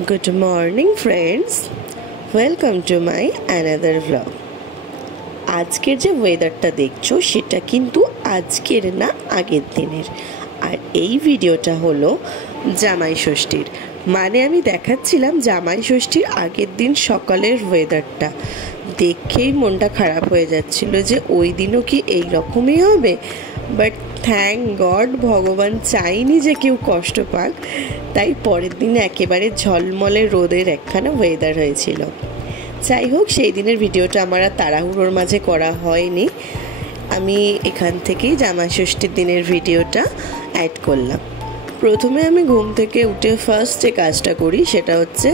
Good morning friends, welcome to my another vlog। আজকের যে ওয়েদারটা দেখছো সেটা কিন্তু আজকের না আগের দিনের। আর এই ভিডিওটা হলো জামাই ষষ্ঠীর, মানে আমি দেখাচ্ছিলাম জামাই ষষ্ঠীর আগের দিন সকালের ওয়েদারটা দেখেই মনটা খারাপ হয়ে যাচ্ছিল যে ওই দিনও কি এই রকমই হবে। বাট থ্যাংক গড, ভগবান চাইনি যে কেউ কষ্ট পাক, তাই পরের দিনে একেবারে ঝলমলে রোদের একখানা ওয়েদার হয়েছিল। যাই হোক, সেই দিনের ভিডিওটা আমার আর তাড়াহুড়োর মাঝে করা হয়নি, আমি এখান থেকেই জামাই ষষ্ঠীর দিনের ভিডিওটা অ্যাড করলাম। প্রথমে আমি ঘুম থেকে উঠে ফার্স্ট যে কাজটা করি সেটা হচ্ছে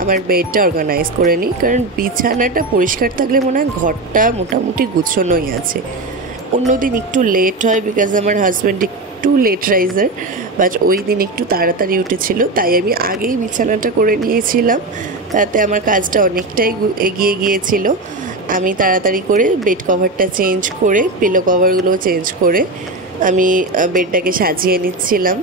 আমার বেডটা অর্গানাইজ করে নিই, কারণ বিছানাটা পরিষ্কার থাকলে মনে হয় ঘরটা মোটামুটি গুছানোই আছে। অন্যদিন একটু লেট হয় বিকজ আমার হাজব্যান্ড একটু লেট রাইজার, বাট ওই দিন একটু তাড়াতাড়ি উঠেছিল, তাই আমি আগেই বিছানাটা করে নিয়েছিলাম, তাতে আমার কাজটা অনেকটাই এগিয়ে গিয়েছিল। আমি তাড়াতাড়ি করে বেড কভারটা চেঞ্জ করে পিলো কভারগুলো চেঞ্জ করে আমি বেডটাকে সাজিয়ে নিচ্ছিলাম।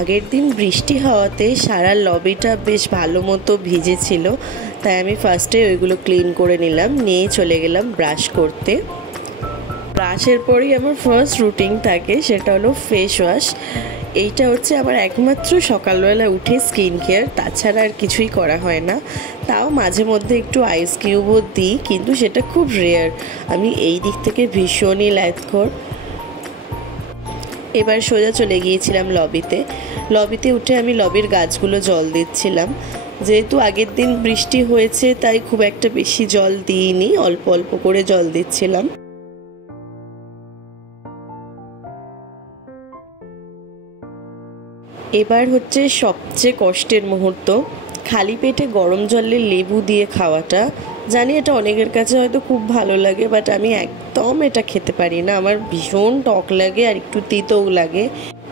আগের দিন বৃষ্টি হওয়াতে সারা লবিটা বেশ ভালো মতো ভিজেছিল, তাই আমি ফার্স্টে ওইগুলো ক্লিন করে নিলাম, নিয়ে চলে গেলাম ব্রাশ করতে। ব্রাশের পরেই আমার ফার্স্ট রুটিন থাকে, সেটা হলো ফেস ওয়াশ। এইটা হচ্ছে আমার একমাত্র সকালবেলা উঠে স্কিন কেয়ার, তাছাড়া আর কিছুই করা হয় না। তাও মাঝে মধ্যে একটু আইস কিউবও দিই, কিন্তু সেটা খুব রেয়ার। আমি এই দিক থেকে ভীষণই ল্যাথখোর। এবার সোজা চলে গিয়েছিলাম লবিতে উঠে আমি লবির গাছগুলো জল দিচ্ছিলাম। যেহেতু আগের দিন বৃষ্টি হয়েছে তাই খুব একটা বেশি জল দিইনি, অল্প অল্প করে জল দিচ্ছিলাম। এবার হচ্ছে সবচেয়ে কষ্টের মুহূর্ত, খালি পেটে গরম জলে লেবু দিয়ে খাওয়াটা। জানি এটা অনেকের কাছে হয়তো খুব ভালো লাগে, বাট আমি একদম এটা খেতে পারি না, আমার ভীষণ টক লাগে আর একটু তিতও লাগে,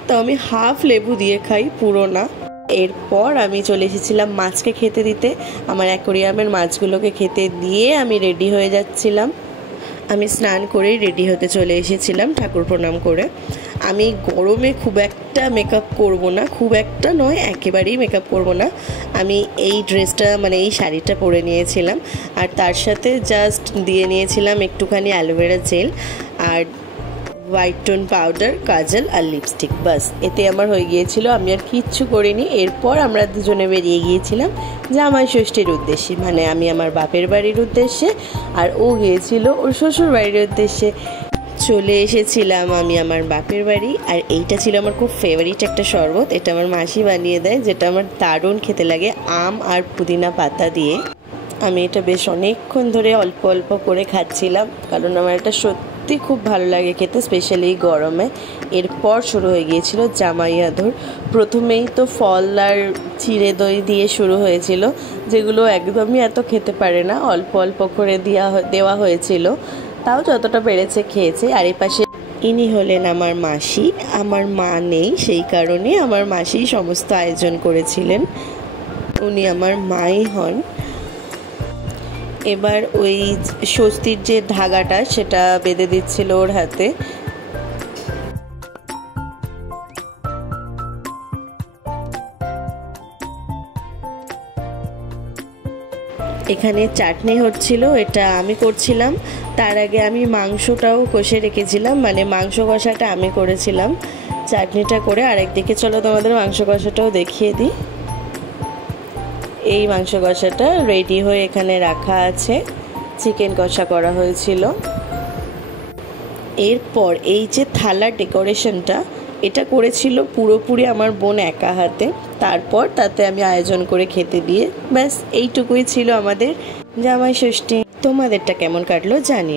তো আমি হাফ লেবু দিয়ে খাই, পুরো না। এরপর আমি চলে এসেছিলাম মাছকে খেতে দিতে। আমার অ্যাকোরিয়ামের মাছগুলোকে খেতে দিয়ে আমি রেডি হয়ে যাচ্ছিলাম। আমি স্নান করেই রেডি হতে চলে এসেছিলাম ঠাকুর প্রণাম করে। আমি গরমে খুব একটা মেকআপ করব না, খুব একটা নয়, একেবারেই মেকআপ করব না। আমি এই ড্রেসটা মানে এই শাড়িটা পরে নিয়েছিলাম, আর তার সাথে জাস্ট দিয়ে নিয়েছিলাম একটুখানি অ্যালোভেরা জেল আর হোয়াইট টোন পাউডার, কাজল আর লিপস্টিক, বাস এতে আমার হয়ে গিয়েছিল। আমি আর কিচ্ছু করিনি। এরপর আমরা দুজনে বেরিয়ে গিয়েছিলাম জামাই ষষ্ঠীর উদ্দেশ্যে, মানে আমি আমার বাপের বাড়ির উদ্দেশ্যে আর ও গিয়েছিল ওর শ্বশুর বাড়ির উদ্দেশ্যে। চলে এসেছিলাম আমি আমার বাপের বাড়ি, আর এইটা ছিল আমার খুব ফেভারিট একটা শরবত, এটা আমার মাসি বানিয়ে দেয়, যেটা আমার দারুণ খেতে লাগে আম আর পুদিনা পাতা দিয়ে। আমি এটা বেশ অনেকক্ষণ ধরে অল্প অল্প করে খাচ্ছিলাম, কারণ আমার এটা সত্যি খুব ভালো লাগে খেতে, স্পেশালি এই গরমে। এরপর শুরু হয়ে গিয়েছিল জামাই আদর। প্রথমেই তো ফল আর চিড়ে দই দিয়ে শুরু হয়েছিল, যেগুলো একদমই এত খেতে পারে না, অল্প অল্প করে দেওয়া হয়েছিল, তাও যতটা পেরেছে খেয়েছে। আর এই পাশে ইনি হলেন আমার মাসি, আমার মা নেই, সেই কারণে আমার মাসি সমস্ত আয়োজন করেছিলেন, উনি আমার মাই হন। এবার ওই স্বস্তির যে ধাগাটা সেটা বেঁধে দিচ্ছিল ওর হাতে। এখানে চাটনি হচ্ছিল, এটা আমি করছিলাম। তার আগে আমি মাংসটাও কষে রেখেছিলাম, মানে মাংস কষাটা আমি করেছিলাম, চাটনিটা করে আরেকদিকে চলো তোমাদের মাংস কষাটাও দেখিয়ে দিই। এই মাংস কষাটা রেডি হয়ে এখানে রাখা আছে, চিকেন কষা করা হয়েছিল। এরপর এই যে থালার ডেকোরেশনটা, এটা করেছিল পুরোপুরি আমার বোন একা হাতে। তারপর তাতে আমি আয়োজন করে খেতে দিয়ে ব্যাস এইটুকুই ছিল আমাদের জামাই ষষ্ঠী। তোমাদেরটা কেমন কাটলো জানিও।